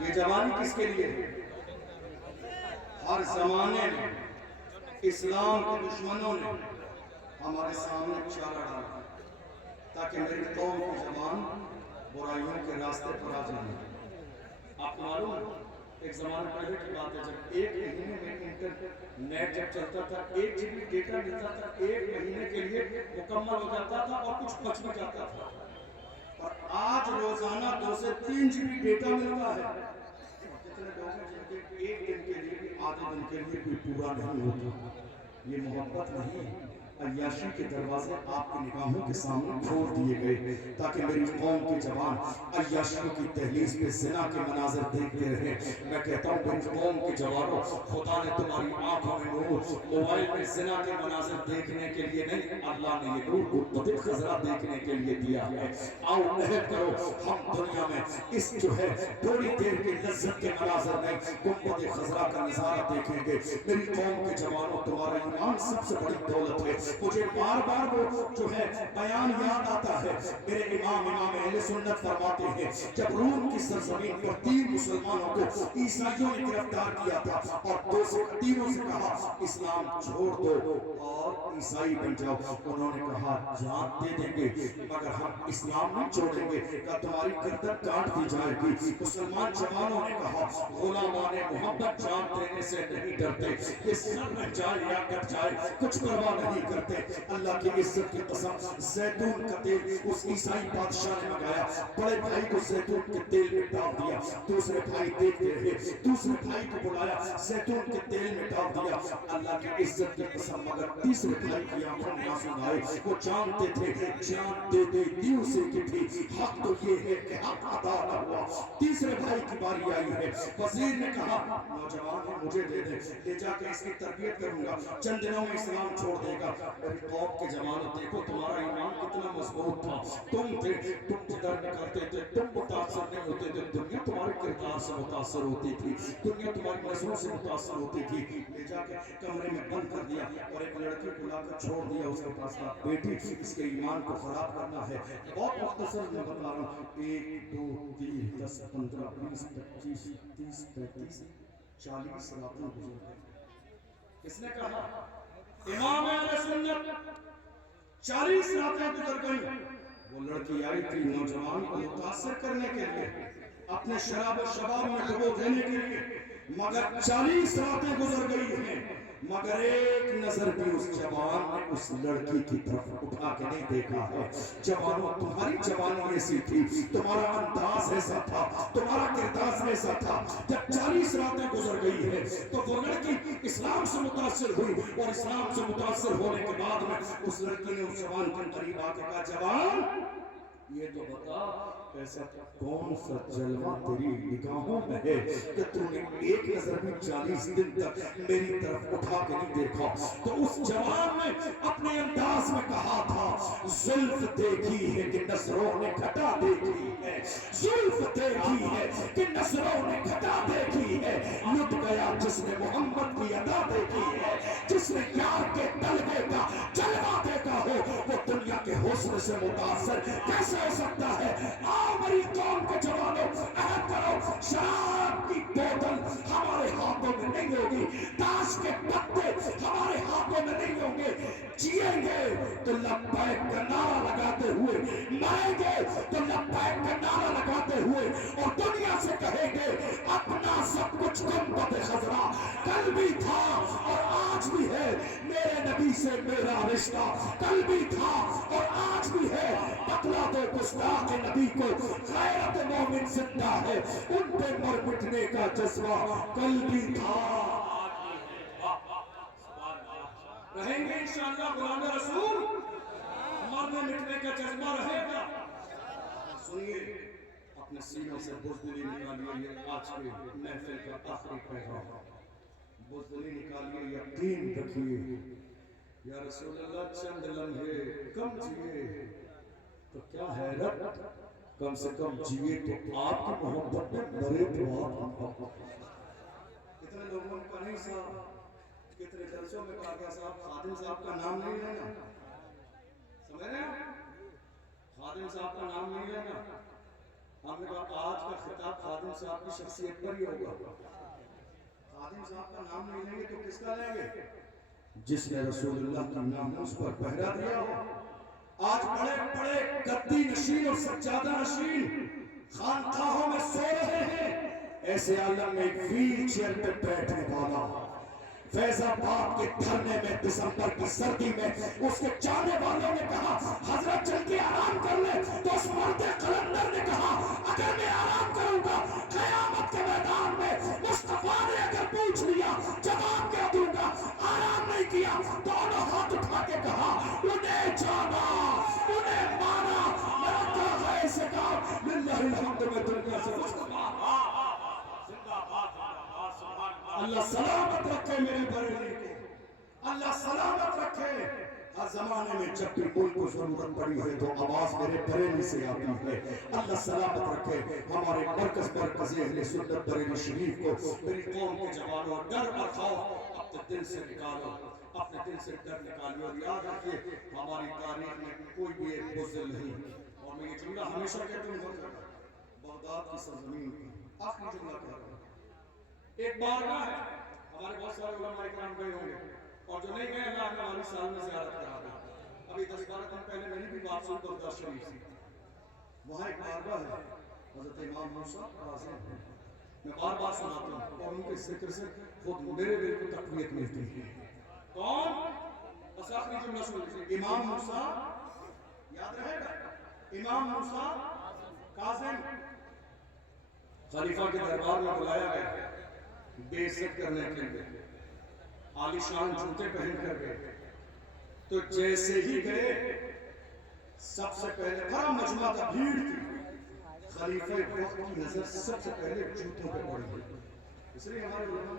یہ جوانی کس کے لیے ہے؟ ہر زمانے میں اسلام کے دشمنوں نے ہمارے سامنے چارہ ڈالا تاکہ میری قوم کی زبان برائیوں کے راستے پر آ جائے۔ آپ کو معلوم ہے ایک زمانے پہلے کی بات ہے جب ایک مہینے میں انٹرنیٹ جب چلتا تھا 1 GB ڈیٹا ملتا تھا، 1 مہینے کے لیے مکمل ہو جاتا تھا اور کچھ بچ بھی جاتا تھا، اور آج روزانہ 2 سے 3 GB ڈیٹا ملتا ہے۔ اور کتنے لوگ ہیں جن کے ایک دن کے لیے بھی آدھے دن کے لیے کوئی پورا نہیں ہوتا۔ یہ محبت نہیں، عیاشی کے دروازے آپ کی نگاہوں کے سامنے کھول دیے گئے تاکہ میری قوم کی جوان عیاشیوں کی دہلیز پہ زنا کے مناظر دیکھتے رہے۔ میں کہتا ہوں میری قوم کے جوانوں، خدا نے تمہاری آنکھوں میں نور موبائل میں زنا کے مناظر دیکھنے کے لیے نہیں، اللہ نے یہ نور گنبد خضرا دیکھنے کے لیے دیا ہے۔ آؤ عہد کرو ہم دنیا میں اس جو ہے تھوڑی دیر کی لذت کے مناظر نہیں، گنبد خضرا کا نظارہ دیکھیں گے۔ میری قوم کے جوانوں، تمہارا ایمان سب سے بڑی دولت ہے۔ مجھے بار بار وہ جو ہے بیان یاد آتا ہے، میرے امام اہل سنت فرماتے ہیں جب روم کی سرزمین پر 3 مسلمانوں کو عیسائیوں نے گرفتار کیا تھا اور تینوں سے کہا اسلام چھوڑ دو اور عیسائی بن جاؤ، انہوں نے کہا جان دے دیں گے مگر ہم اسلام نہیں چھوڑیں گے، کہ تمہاری گردن کاٹ دی جائے گی۔ مسلمان جوانوں نے کہا غلامان محمد جان دینے سے نہیں ڈرتے، یہ سر رہ جائے یا کٹ جائے کچھ پرواہ نہیں کرتے۔ اللہ کی عزت کی قسم، زیتون کا تیل اس عیسائی بادشاہ نے منگایا، بڑے بھائی کو زیتون کے تیل میں ڈال دیا، دوسرے بھائی دیکھتے رہے، دوسرے بھائی کو بلایا، زیتون کے تیل میں ڈال دیا۔ اللہ کی عزت کی قسم مگر تیسرے بھائی کی آنکھوں میں آنسو آئے، وہ جانتے تھے جان دے دے دیو سے کی تھی، حق تو یہ ہے کہ حق ادا نہ ہوا۔ تیسرے بھائی کی باری آئی ہے، وزیر نے کہا نوجوان ہے مجھے دے دے، لے جا کے اس کی تربیت کروں گا، چند دنوں میں اسلام چھوڑ دے گا۔ میری قوم کے جوانوں دیکھو تمہارا ایمان کتنا مضبوط تھا، تم جدھر نکلتے تھے تم متاثر نہیں ہوتے تھے، دنیا تمہارے کردار سے متاثر ہوتی تھی، دنیا تمہاری نظروں سے متاثر ہوتی تھی۔ لے جا کے کمرے میں بند کر دیا اور ایک لڑکی کو لا کر چھوڑ دیا، اس کے پاس کہا بیٹی اس کے ایمان کو خراب کرنا ہے۔ بہت مختصر میں بتا رہا ہوں، 1 2 3 10 15 20 25 30 35 40 راتیں گزر گئی۔ کس نے کہا؟ امام اہل سنت 40 راتیں گزر گئی۔ وہ لڑکی آئی تھی نوجوان کو متاثر کرنے کے لیے، اپنے شراب و شباب میں ڈبو دینے کے لیے، مگر 40 راتیں گزر گئی ہیں مگر ایک نظر بھی اس جوان نے اس لڑکی کی طرف اٹھا کے نہیں دیکھا ہے۔ جوانوں تمہاری جوانی ایسی تھی، تمہارا انداز ایسا تھا، تمہارا کردار ایسا تھا، جب 40 راتیں گزر گئی ہے تو وہ لڑکی اسلام سے متاثر ہوئی، اور اسلام سے متاثر ہونے کے بعد میں اس لڑکی نے اس جوان کے قریب آ کے کہا جوان یہ تو بتا ایسا کون سا جلوہ تیری نگاہوں میں ہے کہ تو نے ایک نظر بھی 40 دن تک میری طرف اٹھا کے نہیں دیکھا۔ تو اس جوان نے اپنے انداز میں کہا تھا زلف دیکھی ہے کہ نظروں نے گھٹا دیکھی ہے، زلف دیکھی ہے کہ نظروں نے گھٹا دیکھی ہے، لٹ گیا جس نے محمد کی ادا دیکھی ہے، جس نے یار کے طلبے کا جلوہ دیکھا ہو وہ دنیا کے حسن سے متاثر کیسے ہو سکتا ہے؟ آؤ میری قوم کے جوانوں عہد کرو شراب کی بوتل ہمارے ہاتھوں میں نہیں ہوگی، تاش کے پتے ہمارے ہاتھوں میں نہیں ہوں گے، جیئیں گے تو لبیک کا نعرہ لگاتے ہوئے، مریں گے تو لبیک کا نعرہ لگاتے ہوئے، اور دنیا سے کہیں گے اپنا سب کچھ گنبد خضرا کل بھی تھا اور آج بھی ہے، میرے نبی سے میرا رشتہ کل بھی تھا اور آج بھی ہے، بتلا دو گستاخ نبی کو غیرت مومن زندہ ہے، ان پہ مر مٹنے کا جذبہ کل بھی تھا رہیں گے انشاءاللہ غلام رسول، مرنے مٹنے کا جذبہ رہے گا۔ سنیے اپنے سینوں سے بزدلی نکالیے، یہ آج کے محفل کا آخری پیغام، بزدلی نکالیے، یقین رکھیے یا رسول اللہ چند لمحے کم جیے تو کیا حیرت، کم سے کم جیے تو آپ کی محبت میں مرے تو آپ کی محبت۔ کتنے لوگوں کا نہیں صاحب، کتنے جلسوں میں کہا گیا صاحب خادم صاحب کا نام نہیں لینا، سمجھ رہے ہیں؟ خادم صاحب کا نام نہیں لینا، ہم نے کہا آج کا خطاب خادم صاحب کی شخصیت پر ہی ہوگا. خادم صاحب کا نام نہیں لیں گے تو کس کا لیں گے؟ جس نے رسول اللہ کی ناموس پر پہرا دیا ہو. آج بڑے بڑے گدی نشین اور سجادہ نشین خانقاہوں میں سو رہے ہیں. ایسے عالم میں ایک ویل چیئر پہ بیٹھنے والا فیض آباد کے دھرنے میں دسمبر کی سردی میں اس کے چاہنے والوں نے کہا حضرت چل کے آرام کر لے. تو اس مرد قلندر نے کہا اگر میں آرام کروں گا قیامت کے میدان میں مصطفیٰ نے اگر پوچھ لیا جواب کیا دوں گا. آرام نہیں کیا, دونوں ہاتھ اٹھا کے کہا انہیں جانا انہیں مانا. میرا کہا ہے اسے کہا للہ الحمد میں دنیا سے اللہ سلامت رکھے میرے بریلی کو, اللہ سلامت رکھے. ہر زمانے میں جب بھی ملک کو ضرورت پڑی ہے تو آواز میرے بریلی سے آتی ہے. اللہ سلامت رکھے ہمارے مرکزی اہل سنت بریلی شریف کو. میری قوم کے جوانوں ڈر اور خوف اپنے دل سے نکالو, اپنے دل سے ڈر نکالیو. اور یاد رکھیے ہماری تاریخ میں کوئی بھی ایک بزدل نہیں. اور میں یہ جملہ ہمیشہ کہتا ہوں بغداد کی سرزمین کی آخری جملہ کہہ رہا ہوں. ایک بارگاہ ہے, ہمارے بہت سارے علماء کرام گئے ہوں گے اور جو نہیں گئے اللہ نے ہماری سال میں زیارت کرا دیا. ابھی 10-12 دن پہلے میری بھی بات سن بغداد شریف سے. وہاں ایک بارگاہ ہے حضرت امام موسیٰ کاظم. میں بار بار سناتا ہوں اور ان کے ذکر سے خود میرے دل کو تقویت ملتی ہے. کون؟ بس آخری جملہ سن لیجیے. امام موسیٰ, یاد رہے گا, امام موسیٰ کاظم خلیفہ کے دربار میں بلایا گیا بے عزت کرنے کے لیے. عالی شان جوتے پہن کر گئے. تو جیسے ہی گئے سب سے پہلے بڑا مجمع تھا, بھیڑ تھی. خلیفہ وقت کی نظر سب سے پہلے جوتوں پہ پڑی. اس لیے ہمارے علماء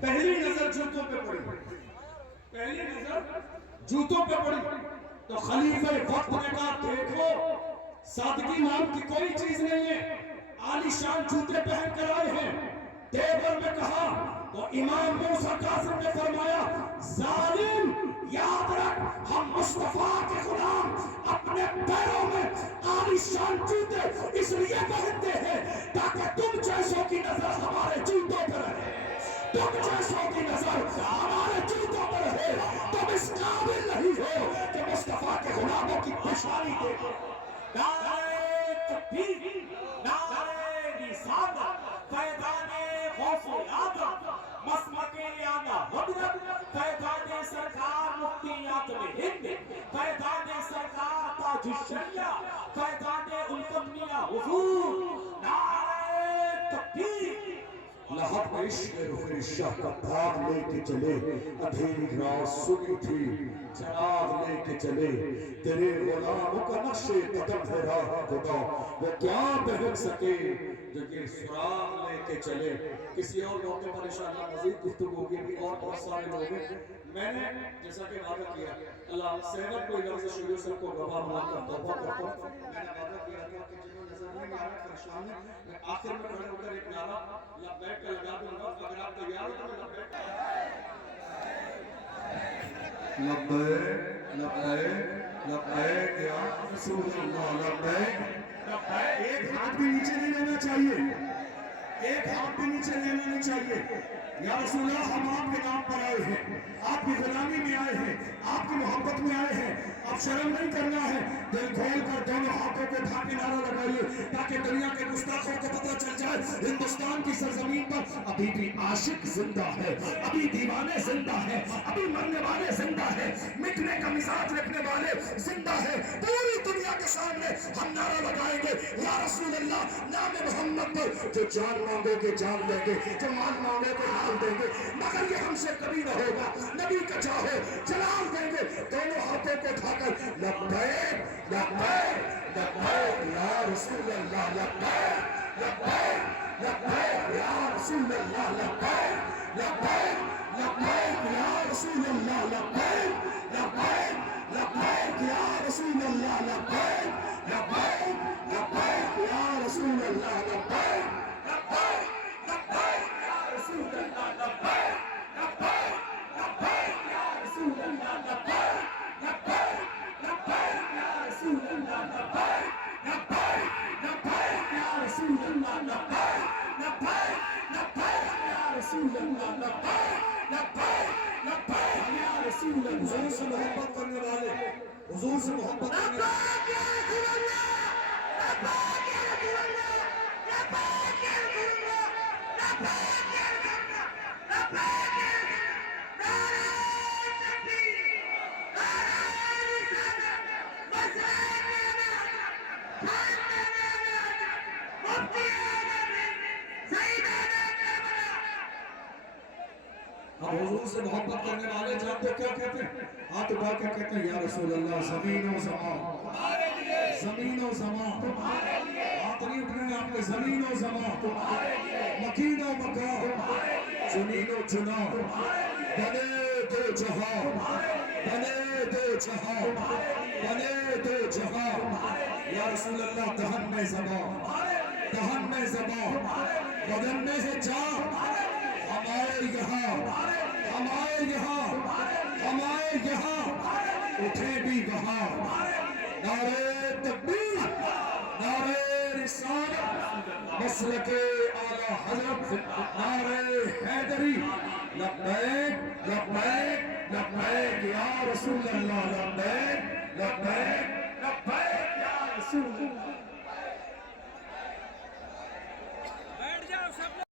پہلی نظر جوتوں پہ پڑی, پہلی نظر جوتوں پہ پڑی. تو خلیفہ وقت نے کہا دیکھو سادگی نام کی کوئی چیز نہیں ہے, عالی شان جوتے پہن کر آئے ہیں. دیوبند میں کہا تو امام موسیٰ کاظم نے فرمایا ظالم یاد رکھ ہم مصطفیٰ کے غلام اپنے پیروں میں عالی شان جوتے اس لیے پہنتے ہیں تاکہ تم جیسوں کی نظر ہمارے جوتوں پر رہے, تم جیسوں کی نظر ہمارے جوتوں پر رہے. تم اس قابل نہیں ہو کہ مصطفیٰ کے غلاموں کی پشانی دیکھو. نعرہ تکبیر, نعرہ رسالت, فیضان غوث اعظم, مسلک اعلیٰ حضرت, فیضان سرکار مفتی اعظم ہند, فیضان سرکار تاج الشریعہ, فیضان الفنیہ حضور. نعرہ تکبیر. لہب میں عشق رخ شاہ کا دھاگ لے کے چلے, اندھیری رات سنی تھی چراغ لے کے چلے. تیرے غلاموں کا نقش قدم ہے راہ خدا, وہ کیا بہن سکے جو یہ سراغ لے کے چلے. کسی اور موقع پر انشاءاللہ مزید گفتگو ہوگی, بھی اور بہت سارے لوگ ہیں. میں نے جیسا کہ وعدہ کیا اللہ صحبت کو لفظ شروع سب کو گواہ بنا کر توبہ کرتا ہوں. میں نے وعدہ کیا تھا کہ جنہوں نظر نہیں آ رہا پریشان ہے, میں آخر میں کھڑے ہو کر ایک نعرہ لبیک کا لگا دوں گا. اگر آپ تیار ہو تو میں لبیک لبیک لبیک لبیک یا رسول اللہ لبیک. ایک ہاتھ بھی نیچے نہیں لینا چاہیے, ایک ہاتھ بھی نیچے لینا نہیں چاہیے. یا رسول اللہ ہم آپ کے نام پر آئے ہیں, آپ کی غلامی میں آئے ہیں, آپ کی محبت میں آئے ہیں. آپ شرم نہیں کرنا ہے, دل کھول کر دونوں ہاتھوں کو اٹھا کے نعرہ لگائیے تاکہ دنیا کے گستاخوں کو پتہ چل جائے ہندوستان کی سرزمین پر ابھی بھی عاشق زندہ ہے, ابھی دیوانے زندہ ہیں, ابھی مرنے والے زندہ ہیں, مٹنے کا مزاج رکھنے والے زندہ ہیں. پوری دنیا کے سامنے ہم نعرہ لگائیں گے یا رسول اللہ نام محمد پر. جو جان مانگو گے جان دیں گے, جو مال مانگو گے مال دیں گے, مگر یہ ہم سے کبھی نہ ہوگا. نبی کا چاہو جلال دیں گے. دونوں ہاتھوں کو اٹھا کر لبیک لبیک لبیک یا رسول اللہ لبیک لبیک لبیک یا رسول اللہ لبیک لبیک لبیک یا رسول اللہ لبیک لبیک لبیک یا رسول اللہ لبیک لبیک لبیک یا رسول اللہ لبیک لبیک لبیک یا رسول اللہ لبیک لبیک لبیک یا رسول اللہ لبیک لبیک لبیک یا رسول اللہ رسول اللہ لبیک لبیک لبیک یا رسول اللہ حضور سے محبت کرنے والے حضور سے محبت کرنے والے لبیک یا رسول اللہ لبیک یا رسول اللہ لبیک یا رسول اللہ لبیک یا رسول اللہ لبیک یا رسول اللہ نعرہ تکبیر نعرہ رسالت مسلک نعرہ خاندان نعرہ مفتی اب حضور سے محبت کرنے والے جانتے کیا کہتے ہیں ہاتھ اٹھا کے کہتے ہیں یا رسول اللہ زمین و زمان زمین و زمان ہاتھ نہیں اٹھنے آپ کے زمین و زمان مکین و مکان چنین و چنا بنے دو جہاں بنے دو جہاں بنے دو جہاں یا رسول اللہ دہن میں زبان دہن میں زبان بدن میں ہے جان ہمارے یہاں ہمارے یہاں ہمارے یہاں اٹھے بھی وہاں نعرہ تکبیر نعرہ رسالت مسلک اعلی حضرت نعرہ حیدری لبیک لبیک لبیک یا رسول اللہ لبیک لبیک